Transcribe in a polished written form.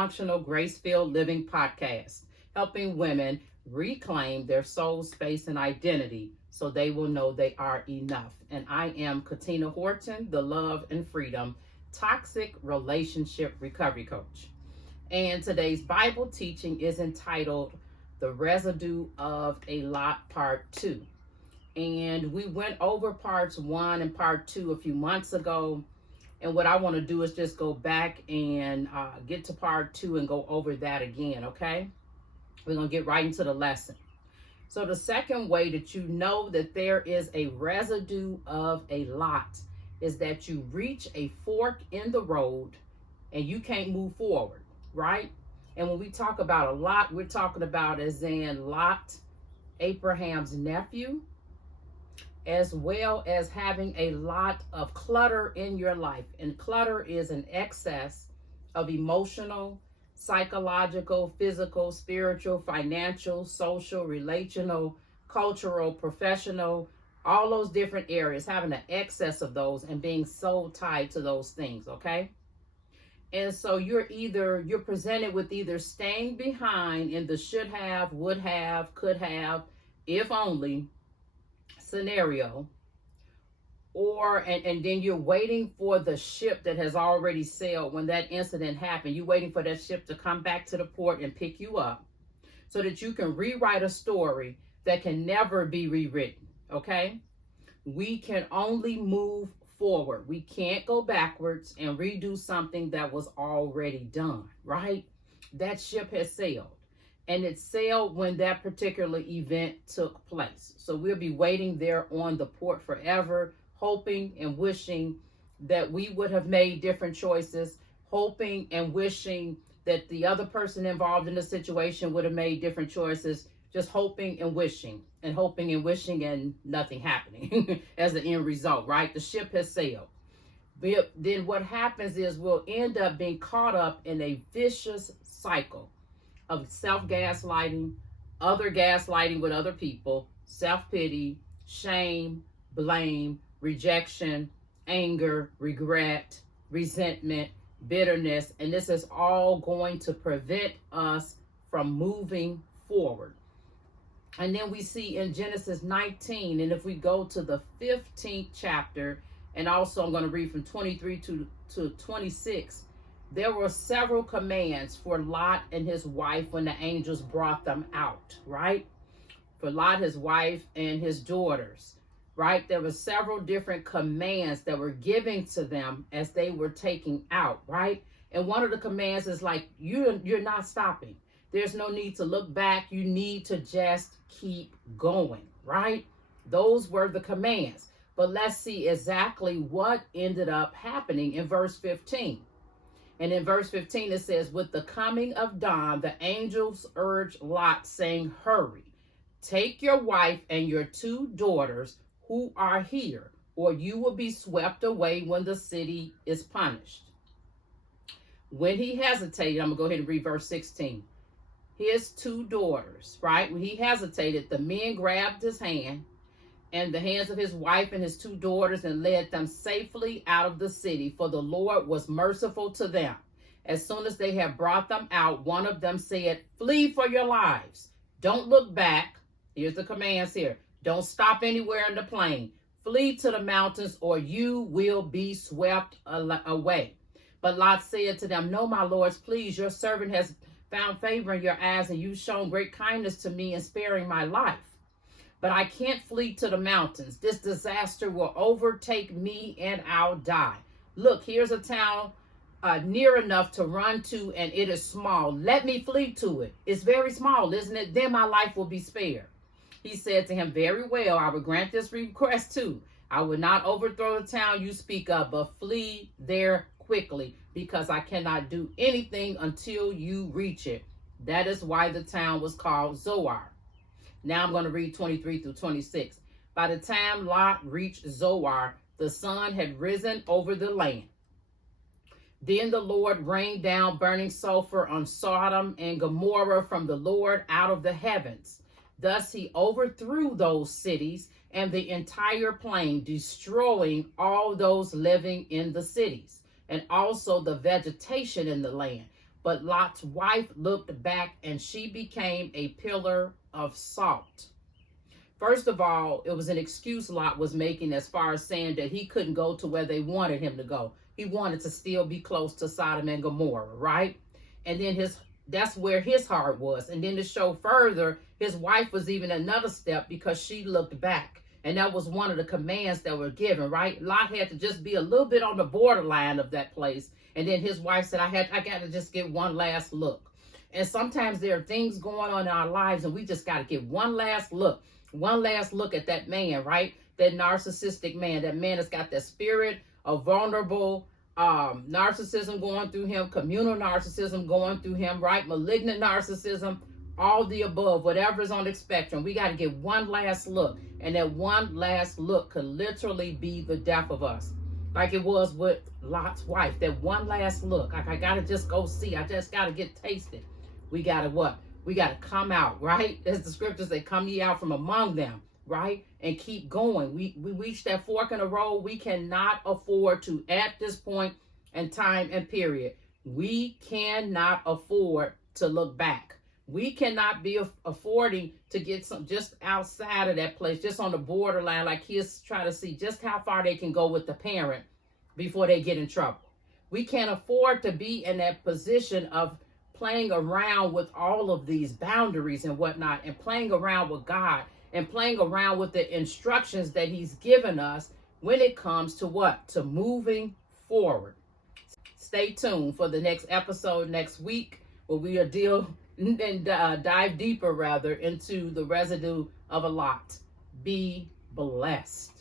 Functional Grace-Filled Living podcast, helping women reclaim their soul space and identity so they will know they are enough. And I am Katina Horton, the Love and Freedom Toxic Relationship Recovery Coach. And today's Bible teaching is entitled The Residue of a Lot Part 2. And we went over parts 1 and part 2 a few months ago. And what I want to do is just go back and get to part 2 and go over that again, okay? We're going to get right into the lesson. So the second way that you know that there is a residue of a lot is that you reach a fork in the road and you can't move forward, right? And when we talk about a lot, we're talking about as in Lot, Abraham's nephew, as well as having a lot of clutter in your life. And clutter is an excess of emotional, psychological, physical, spiritual, financial, social, relational, cultural, professional, all those different areas, having an excess of those and being so tied to those things, okay? And so you're presented with either staying behind in the should have, would have, could have, if only scenario, or and then you're waiting for the ship that has already sailed. When that incident happened, you're waiting for that ship to come back to the port and pick you up so that you can rewrite a story that can never be rewritten. Okay, we can only move forward. We can't go backwards and redo something that was already done, right? That ship has sailed. And it sailed when that particular event took place. So we'll be waiting there on the port forever, hoping and wishing that we would have made different choices, hoping and wishing that the other person involved in the situation would have made different choices, just hoping and wishing and nothing happening as the end result, right? The ship has sailed. But then what happens is we'll end up being caught up in a vicious cycle of self-gaslighting, other gaslighting with other people, self-pity, shame, blame, rejection, anger, regret, resentment, bitterness, and this is all going to prevent us from moving forward. And then we see in Genesis 19, and if we go to the 15th chapter, and also I'm going to read from 23 to 26, there were several commands for Lot and his wife when the angels brought them out, right? For Lot, his wife, and his daughters, right? There were several different commands that were given to them as they were taking out, right? And one of the commands is like, you're not stopping. There's no need to look back. You need to just keep going, right? Those were the commands. But let's see exactly what ended up happening in verse 15. And in verse 15, it says, with the coming of dawn, the angels urged Lot, saying, hurry, take your wife and your 2 daughters who are here, or you will be swept away when the city is punished. When he hesitated, I'm going to go ahead and read verse 16. His 2 daughters, right? When he hesitated, the men grabbed his hand and the hands of his wife and his 2 daughters and led them safely out of the city, for the Lord was merciful to them. As soon as they had brought them out, one of them said, flee for your lives. Don't look back. Here's the commands here. Don't stop anywhere in the plain. Flee to the mountains or you will be swept away. But Lot said to them, no, my lords, please, your servant has found favor in your eyes and you've shown great kindness to me in sparing my life. But I can't flee to the mountains. This disaster will overtake me and I'll die. Look, here's a town near enough to run to, and it is small. Let me flee to it. It's very small, isn't it? Then my life will be spared. He said to him, very well, I will grant this request too. I will not overthrow the town you speak of, but flee there quickly, because I cannot do anything until you reach it. That is why the town was called Zoar. Now I'm going to read 23 through 26. By the time Lot reached Zoar, the sun had risen over the land. Then the Lord rained down burning sulfur on Sodom and Gomorrah from the Lord out of the heavens. Thus he overthrew those cities and the entire plain, destroying all those living in the cities, and also the vegetation in the land. But Lot's wife looked back and she became a pillar of salt. First of all, it was an excuse Lot was making as far as saying that he couldn't go to where they wanted him to go. He wanted to still be close to Sodom and Gomorrah, right? And then that's where his heart was. And then to show further, his wife was even another step because she looked back. And that was one of the commands that were given, right? Lot had to just be a little bit on the borderline of that place. And then his wife said, I got to just get one last look. And sometimes there are things going on in our lives and we just got to get one last look at that man, right? That narcissistic man, that man that's got that spirit of vulnerable narcissism going through him, communal narcissism going through him, right? Malignant narcissism, all the above, whatever is on the spectrum. We got to get one last look. And that one last look could literally be the death of us. Like it was with Lot's wife, that one last look. Like I got to just go see. I just got to get tasted. We got to what? We got to come out, right? As the scriptures say, come ye out from among them, right? And keep going. We reach that fork in the road. We cannot afford to, at this point in time and period, we cannot afford to look back. We cannot be affording to get some just outside of that place, just on the borderline, like kids try to see just how far they can go with the parent before they get in trouble. We can't afford to be in that position of playing around with all of these boundaries and whatnot, and playing around with God, and playing around with the instructions that he's given us when it comes to what? To moving forward. Stay tuned for the next episode next week, where we will dive deeper rather into the residue of a lot. Be blessed.